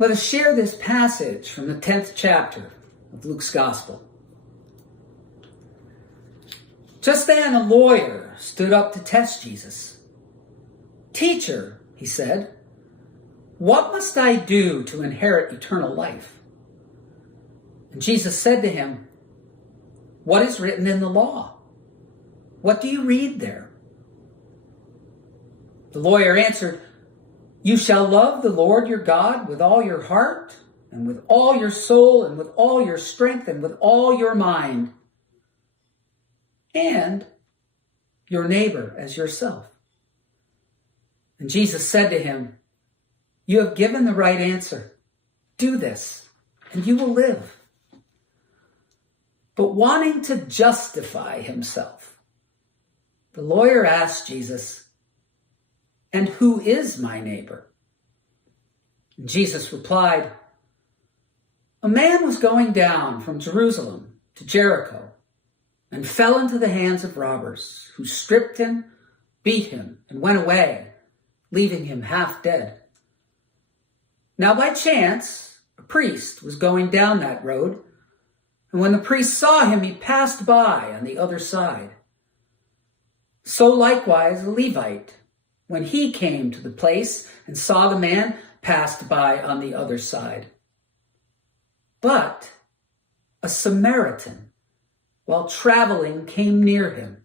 Let us share this passage from the 10th chapter of Luke's Gospel. Just then a lawyer stood up to test Jesus. "Teacher," he said, "what must I do to inherit eternal life?" And Jesus said to him, "What is written in the law? What do you read there?" The lawyer answered, "You shall love the Lord your God with all your heart, and with all your soul, and with all your strength, and with all your mind, and your neighbor as yourself." And Jesus said to him, "You have given the right answer. Do this, and you will live." But wanting to justify himself, the lawyer asked Jesus, "And who is my neighbor?" And Jesus replied, "A man was going down from Jerusalem to Jericho and fell into the hands of robbers, who stripped him, beat him, and went away, leaving him half dead. Now by chance, a priest was going down that road, and when the priest saw him, he passed by on the other side. So likewise a Levite, when he came to the place and saw the man, passed by on the other side. But a Samaritan, while traveling, came near him.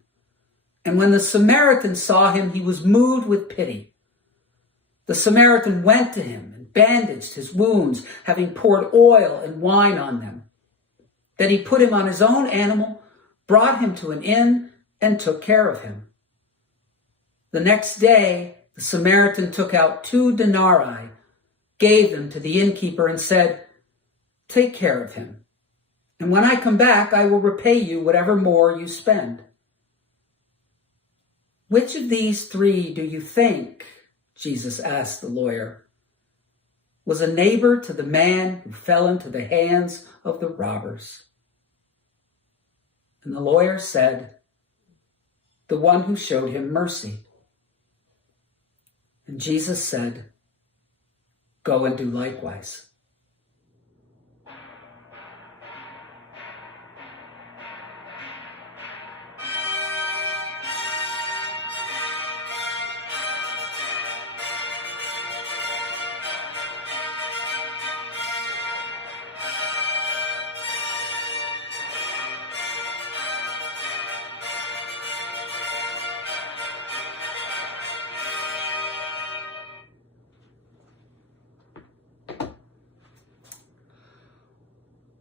And when the Samaritan saw him, he was moved with pity. The Samaritan went to him and bandaged his wounds, having poured oil and wine on them. Then he put him on his own animal, brought him to an inn, and took care of him. The next day, the Samaritan took out 2 denarii, gave them to the innkeeper, and said, "Take care of him, and when I come back, I will repay you whatever more you spend." "Which of these 3 do you think," Jesus asked the lawyer, "was a neighbor to the man who fell into the hands of the robbers?" And the lawyer said, "The one who showed him mercy." And Jesus said, "Go and do likewise."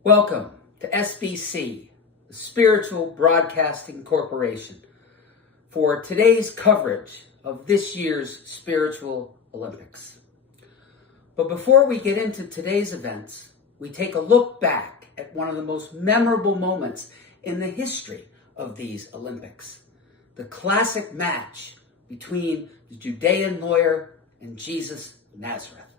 Welcome to SBC, the Spiritual Broadcasting Corporation, for today's coverage of this year's Spiritual Olympics. But before we get into today's events, we take a look back at one of the most memorable moments in the history of these Olympics, the classic match between the Judean lawyer and Jesus of Nazareth.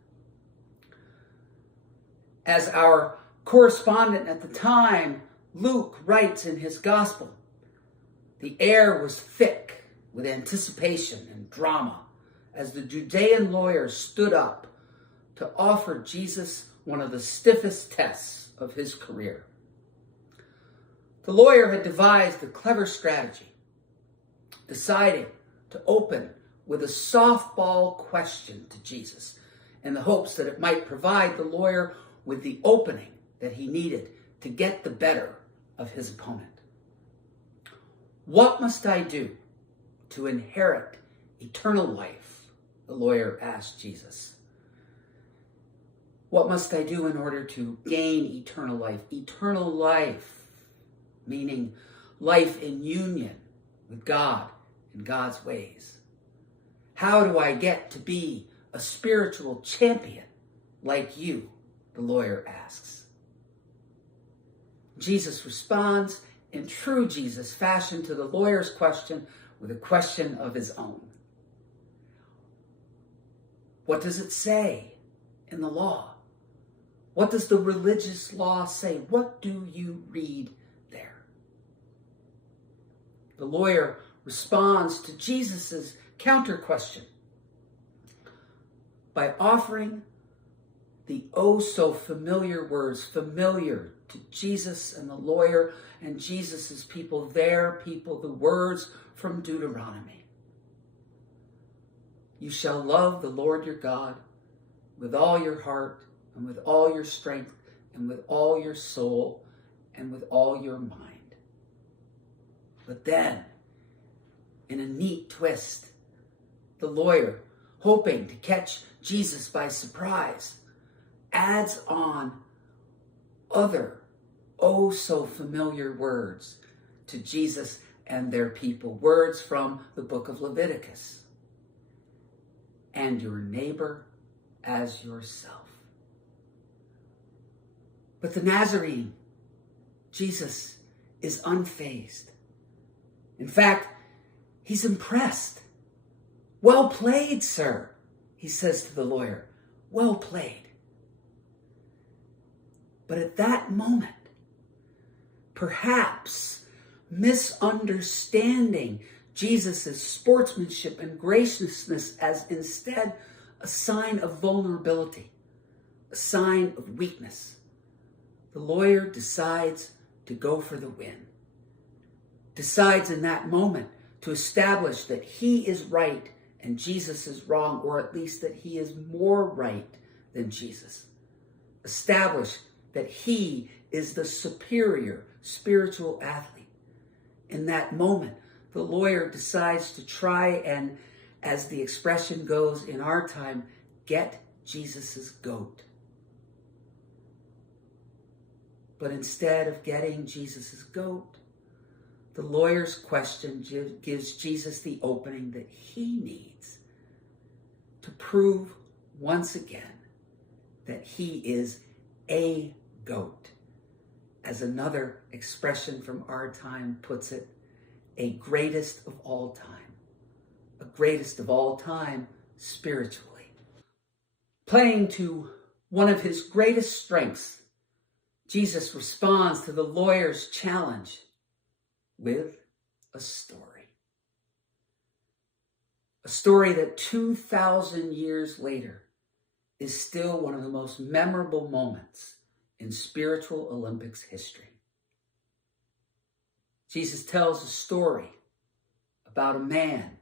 As our correspondent at the time, Luke, writes in his gospel, the air was thick with anticipation and drama as the Judean lawyer stood up to offer Jesus one of the stiffest tests of his career. The lawyer had devised a clever strategy, deciding to open with a softball question to Jesus in the hopes that it might provide the lawyer with the opening that he needed to get the better of his opponent. "What must I do to inherit eternal life?" the lawyer asked Jesus. What must I do in order to gain eternal life? Eternal life, meaning life in union with God and God's ways. How do I get to be a spiritual champion like you? The lawyer asks. Jesus responds in true Jesus fashion to the lawyer's question with a question of his own. What does it say in the law? What does the religious law say? What do you read there? The lawyer responds to Jesus' counter question by offering the oh so familiar words, familiar to Jesus and the lawyer and Jesus's people, their people, the words from Deuteronomy. You shall love the Lord your God with all your heart and with all your strength and with all your soul and with all your mind. But then, in a neat twist, the lawyer, hoping to catch Jesus by surprise, adds on other oh so familiar words to Jesus and their people, words from the book of Leviticus. And your neighbor as yourself. But the Nazarene, Jesus, is unfazed. In fact, he's impressed. Well played, sir, he says to the lawyer. Well played. But at that moment, perhaps misunderstanding Jesus' sportsmanship and graciousness as instead a sign of vulnerability, a sign of weakness, the lawyer decides to go for the win. Decides in that moment to establish that he is right and Jesus is wrong, or at least that he is more right than Jesus. Establish that he is the superior spiritual athlete. In that moment, the lawyer decides to try and, as the expression goes in our time, get Jesus's goat. But instead of getting Jesus's goat, the lawyer's question gives Jesus the opening that he needs to prove once again that he is a goat. As another expression from our time puts it, a greatest of all time. A greatest of all time spiritually. Playing to one of his greatest strengths, Jesus responds to the lawyer's challenge with a story. A story that 2,000 years later is still one of the most memorable moments in spiritual Olympics history. Jesus tells a story about a man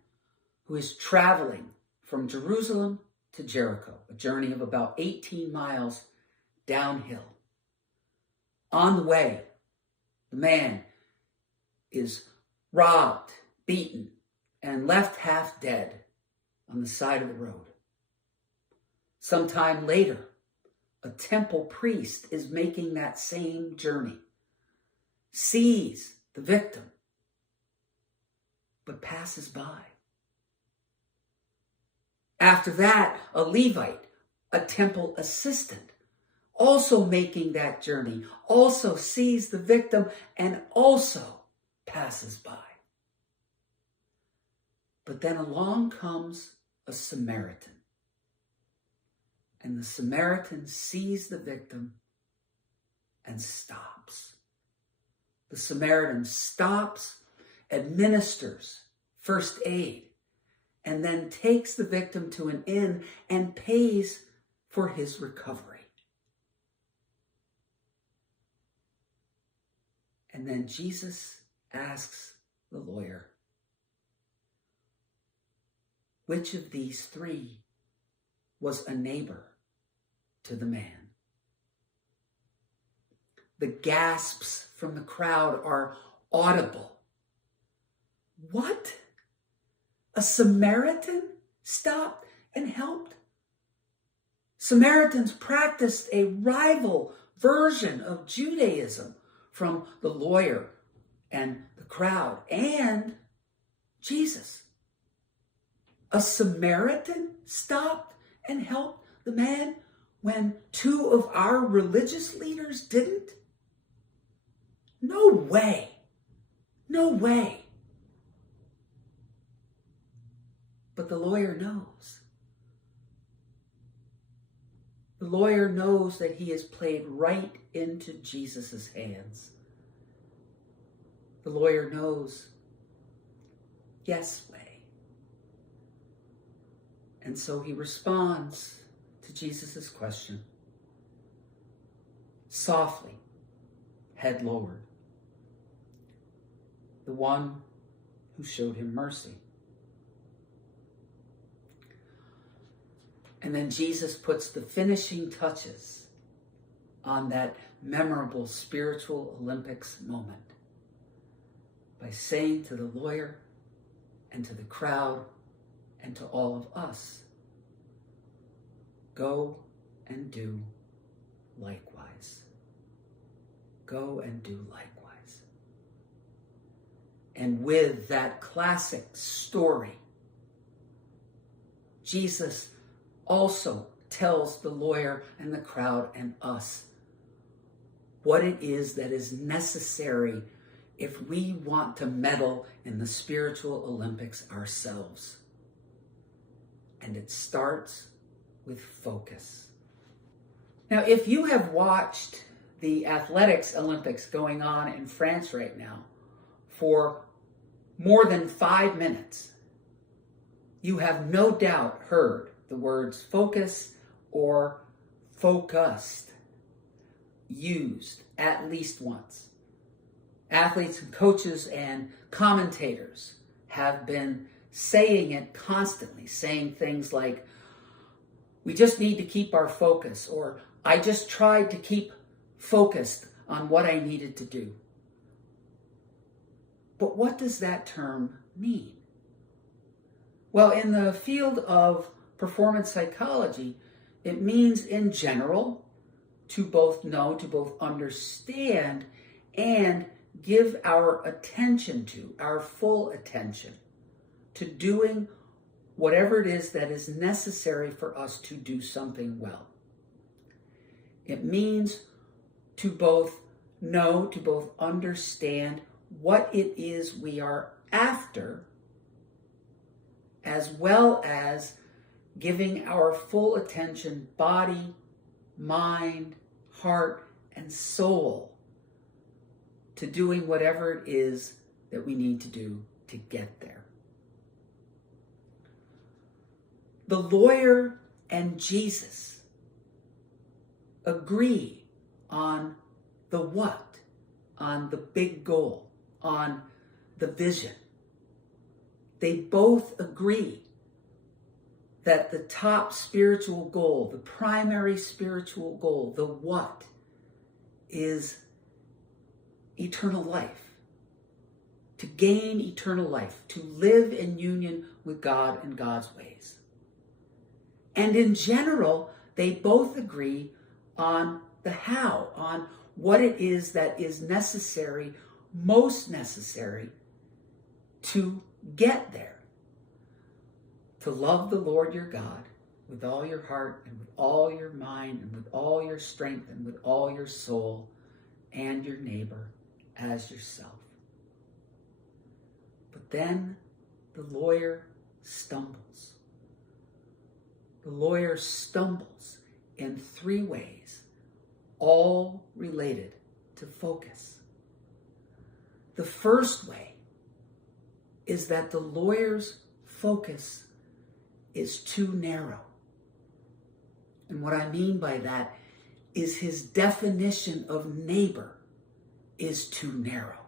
who is traveling from Jerusalem to Jericho, a journey of about 18 miles downhill. On the way, the man is robbed, beaten, and left half dead on the side of the road. Sometime later, a temple priest is making that same journey, sees the victim, but passes by. After that, a Levite, a temple assistant, also making that journey, also sees the victim and also passes by. But then along comes a Samaritan. And the Samaritan sees the victim and stops. The Samaritan stops, administers first aid, and then takes the victim to an inn and pays for his recovery. And then Jesus asks the lawyer, which of these three was a neighbor to the man? The gasps from the crowd are audible. What? A Samaritan stopped and helped? Samaritans practiced a rival version of Judaism from the lawyer and the crowd and Jesus. A Samaritan stopped and helped the man when two of our religious leaders didn't? No way. No way. But the lawyer knows. The lawyer knows that he has played right into Jesus' hands. The lawyer knows, yes way. And so he responds to Jesus' question. softly, head lowered. The one who showed him mercy. And then Jesus puts the finishing touches on that memorable spiritual Olympics moment by saying to the lawyer and to the crowd and to all of us, go and do likewise. Go and do likewise. And with that classic story, Jesus also tells the lawyer and the crowd and us what it is that is necessary if we want to medal in the spiritual Olympics ourselves. And it starts with focus. Now, if you have watched the athletics Olympics going on in France right now for more than 5 minutes, you have no doubt heard the words focus or focused used at least once. Athletes and coaches and commentators have been saying it constantly, saying things like, we just need to keep our focus, or I just tried to keep focused on what I needed to do. But what does that term mean? Well, in the field of performance psychology, it means in general to both know, to both understand, and give our attention to, our full attention to doing whatever it is that is necessary for us to do something well. It means to both know, to both understand what it is we are after, as well as giving our full attention, body, mind, heart, and soul to doing whatever it is that we need to do to get there. The lawyer and Jesus agree on the what, on the big goal, on the vision. They both agree that the top spiritual goal, the primary spiritual goal, the what, is eternal life. To gain eternal life, to live in union with God and God's ways. And in general, they both agree on the how, on what it is that is necessary, most necessary, to get there. To love the Lord your God with all your heart and with all your mind and with all your strength and with all your soul, and your neighbor as yourself. But then the lawyer stumbles. The lawyer stumbles in 3 ways, all related to focus. The first way is that the lawyer's focus is too narrow. And what I mean by that is his definition of neighbor is too narrow.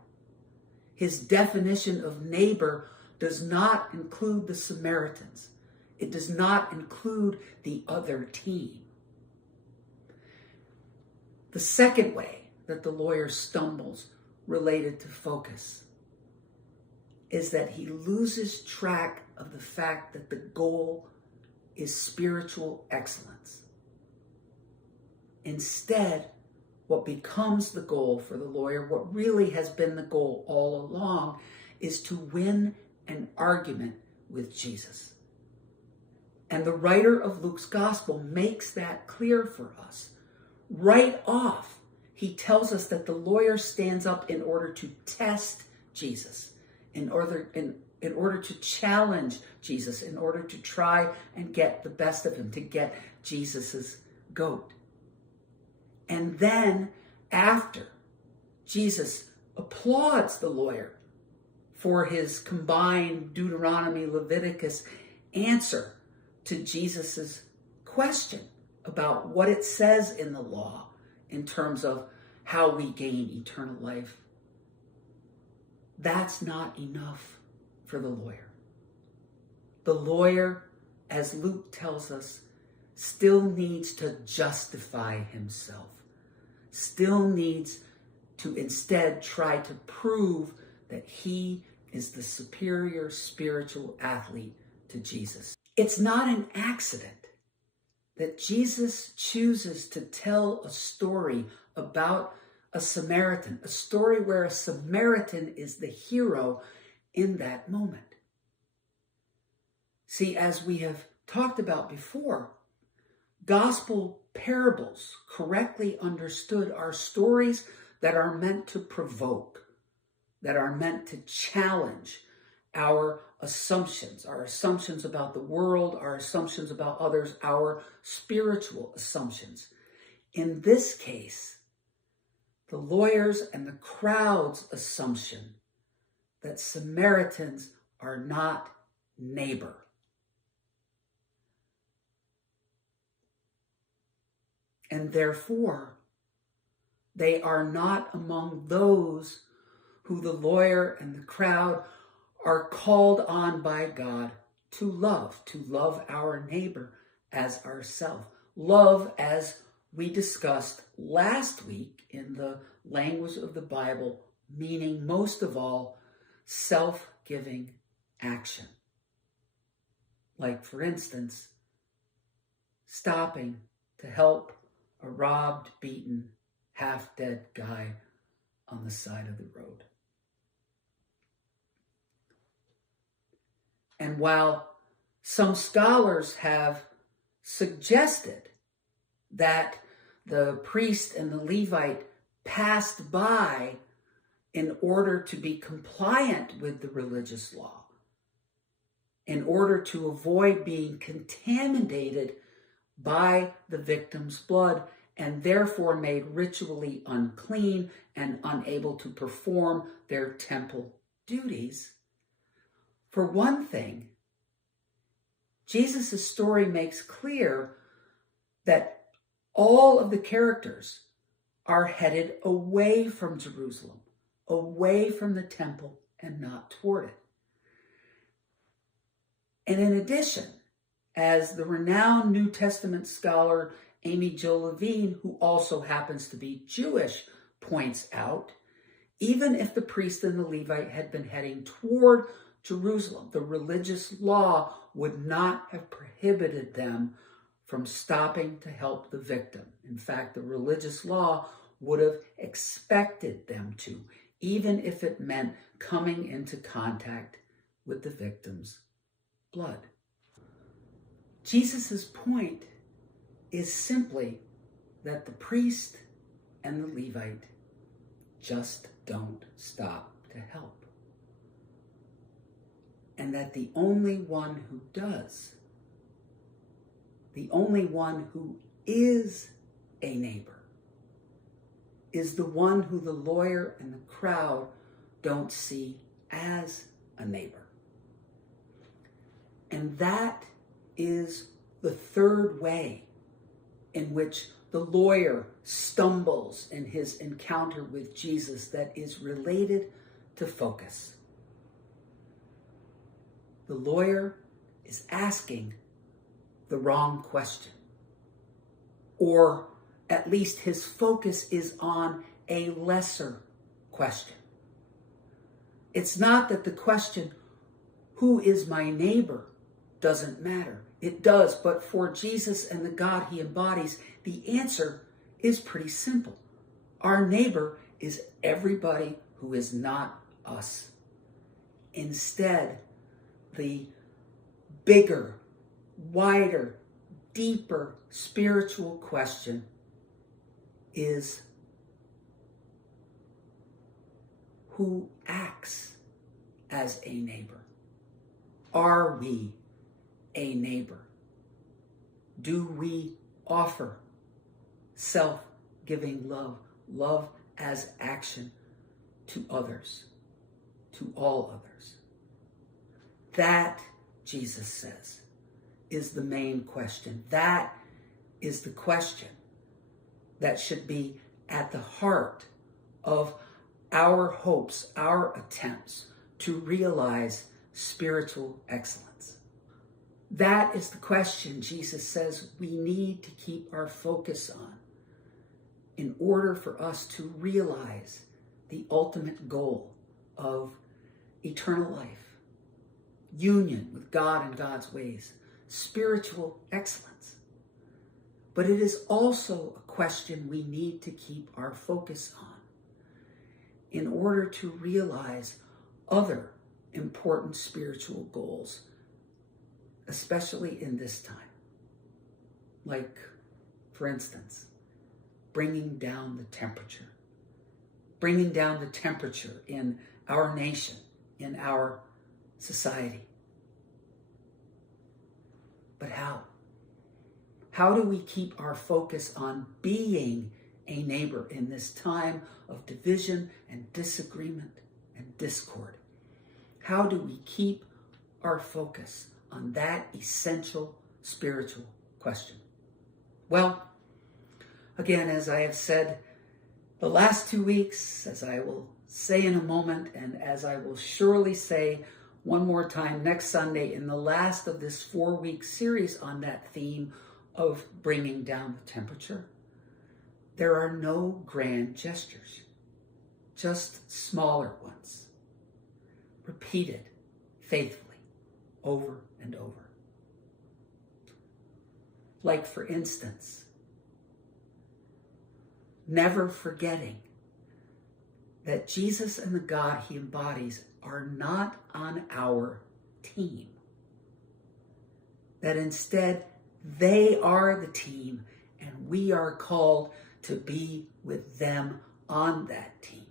His definition of neighbor does not include the Samaritans. It does not include the other team. The second way that the lawyer stumbles related to focus is that he loses track of the fact that the goal is spiritual excellence. Instead, what becomes the goal for the lawyer, what really has been the goal all along, is to win an argument with Jesus. And the writer of Luke's gospel makes that clear for us. Right off, he tells us that the lawyer stands up in order to test Jesus, in order to challenge Jesus, in order to try and get the best of him, to get Jesus's goat. And then after Jesus applauds the lawyer for his combined Deuteronomy, Leviticus answer to Jesus's question about what it says in the law in terms of how we gain eternal life. That's not enough for the lawyer. The lawyer, as Luke tells us, still needs to justify himself, still needs to instead try to prove that he is the superior spiritual athlete to Jesus. It's not an accident that Jesus chooses to tell a story about a Samaritan, a story where a Samaritan is the hero in that moment. See, as we have talked about before, gospel parables, correctly understood, are stories that are meant to provoke, that are meant to challenge our assumptions about the world, our assumptions about others, our spiritual assumptions. In this case, the lawyers and the crowd's assumption that Samaritans are not neighbor. And therefore, they are not among those who the lawyer and the crowd are called on by God to love our neighbor as ourselves. Love, as we discussed last week in the language of the Bible, meaning most of all, self-giving action. Like, for instance, stopping to help a robbed, beaten, half-dead guy on the side of the road. And while some scholars have suggested that the priest and the Levite passed by in order to be compliant with the religious law, in order to avoid being contaminated by the victim's blood, and therefore made ritually unclean and unable to perform their temple duties. For one thing, Jesus' story makes clear that all of the characters are headed away from Jerusalem, away from the temple, and not toward it. And in addition, as the renowned New Testament scholar Amy Jill Levine, who also happens to be Jewish, points out, even if the priest and the Levite had been heading toward Jerusalem, the religious law would not have prohibited them from stopping to help the victim. In fact, the religious law would have expected them to, even if it meant coming into contact with the victim's blood. Jesus' point is simply that the priest and the Levite just don't stop to help. And that the only one who does, the only one who is a neighbor, is the one who the lawyer and the crowd don't see as a neighbor. And that is the third way in which the lawyer stumbles in his encounter with Jesus that is related to focus. The lawyer is asking the wrong question, or at least his focus is on a lesser question. It's not that the question, who is my neighbor, doesn't matter. It does, but for Jesus and the God he embodies, the answer is pretty simple. Our neighbor is everybody who is not us. Instead, the bigger, wider, deeper spiritual question is, who acts as a neighbor? Are we a neighbor? Do we offer self-giving love, love as action to others, to all others? That, Jesus says, is the main question. That is the question that should be at the heart of our hopes, our attempts to realize spiritual excellence. That is the question Jesus says we need to keep our focus on in order for us to realize the ultimate goal of eternal life, union with God and God's ways, spiritual excellence. But it is also a question we need to keep our focus on in order to realize other important spiritual goals, especially in this time. Like, for instance, bringing down the temperature in our nation, in our society. But how? How do we keep our focus on being a neighbor in this time of division and disagreement and discord? How do we keep our focus on that essential spiritual question? Well, again, as I have said the last 2 weeks, as I will say in a moment, and as I will surely say one more time next Sunday in the last of this 4-week series on that theme of bringing down the temperature, there are no grand gestures, just smaller ones, repeated faithfully over and over. Like, for instance, never forgetting that Jesus and the God he embodies are not on our team. That instead, they are the team, and we are called to be with them on that team.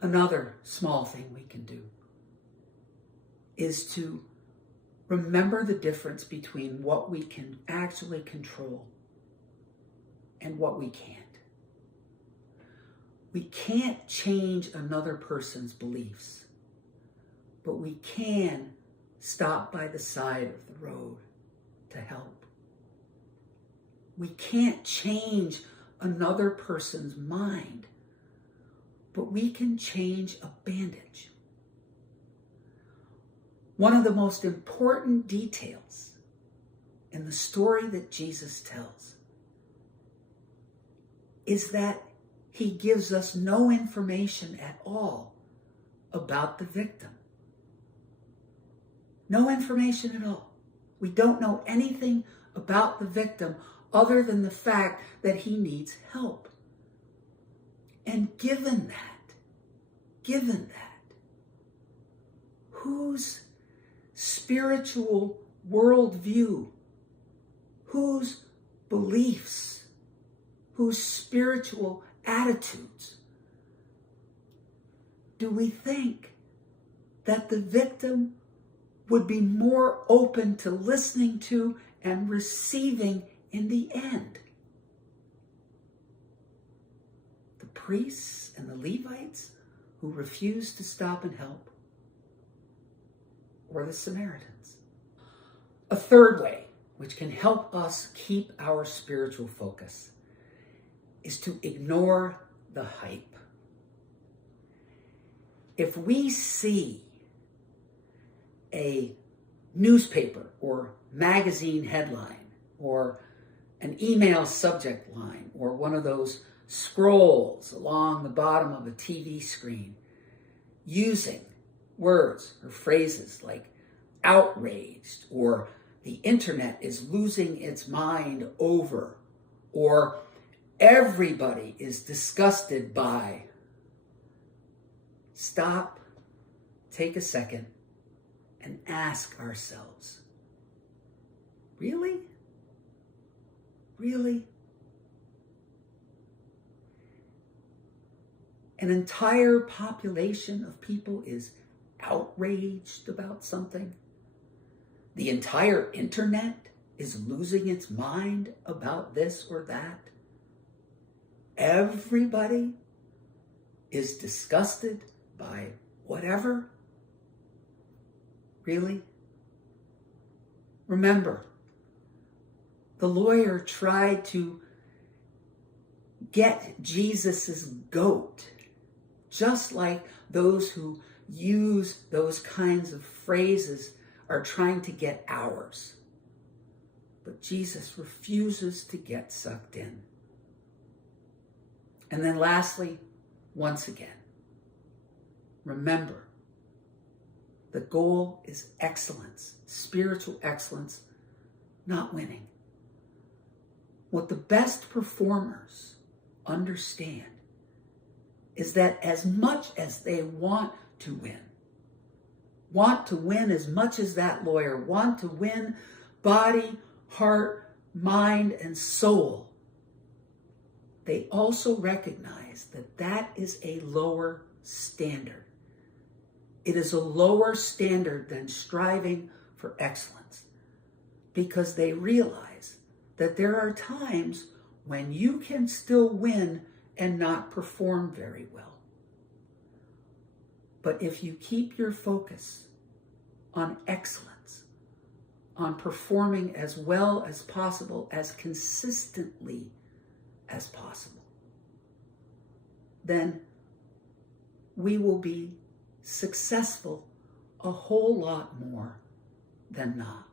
Another small thing we can do is to remember the difference between what we can actually control and what we can't. We can't change another person's beliefs, but we can stop by the side of the road to help. We can't change another person's mind, but we can change a bandage. One of the most important details in the story that Jesus tells is that he gives us no information at all about the victim. No information at all. We don't know anything about the victim other than the fact that he needs help. And given that, whose spiritual worldview, whose beliefs, whose spiritual attitudes do we think that the victim would be more open to listening to and receiving in the end? The priests and the Levites who refused to stop and help, or the Samaritans? A third way which can help us keep our spiritual focus is to ignore the hype. If we see a newspaper or magazine headline or an email subject line or one of those scrolls along the bottom of a TV screen using words or phrases like outraged, or the internet is losing its mind over, or everybody is disgusted by, stop, take a second, and ask ourselves, really? Really? An entire population of people is outraged about something? The entire internet is losing its mind about this or that? Everybody is disgusted by whatever? Really? Remember, The lawyer tried to get Jesus's goat, just like those who use those kinds of phrases are trying to get ours. But Jesus refuses to get sucked in. And then lastly, once again, remember, the goal is excellence, spiritual excellence, not winning. What the best performers understand is that as much as they want to win as much as that lawyer, want to win body, heart, mind, and soul, they also recognize that that is a lower standard. It is a lower standard than striving for excellence, because they realize that there are times when you can still win and not perform very well. But if you keep your focus on excellence, on performing as well as possible, as consistently as possible, then we will be successful a whole lot more than not.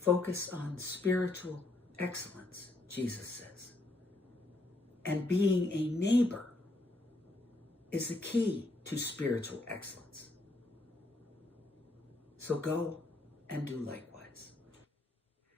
Focus on spiritual excellence, Jesus says. And being a neighbor is the key to spiritual excellence. So go and do likewise.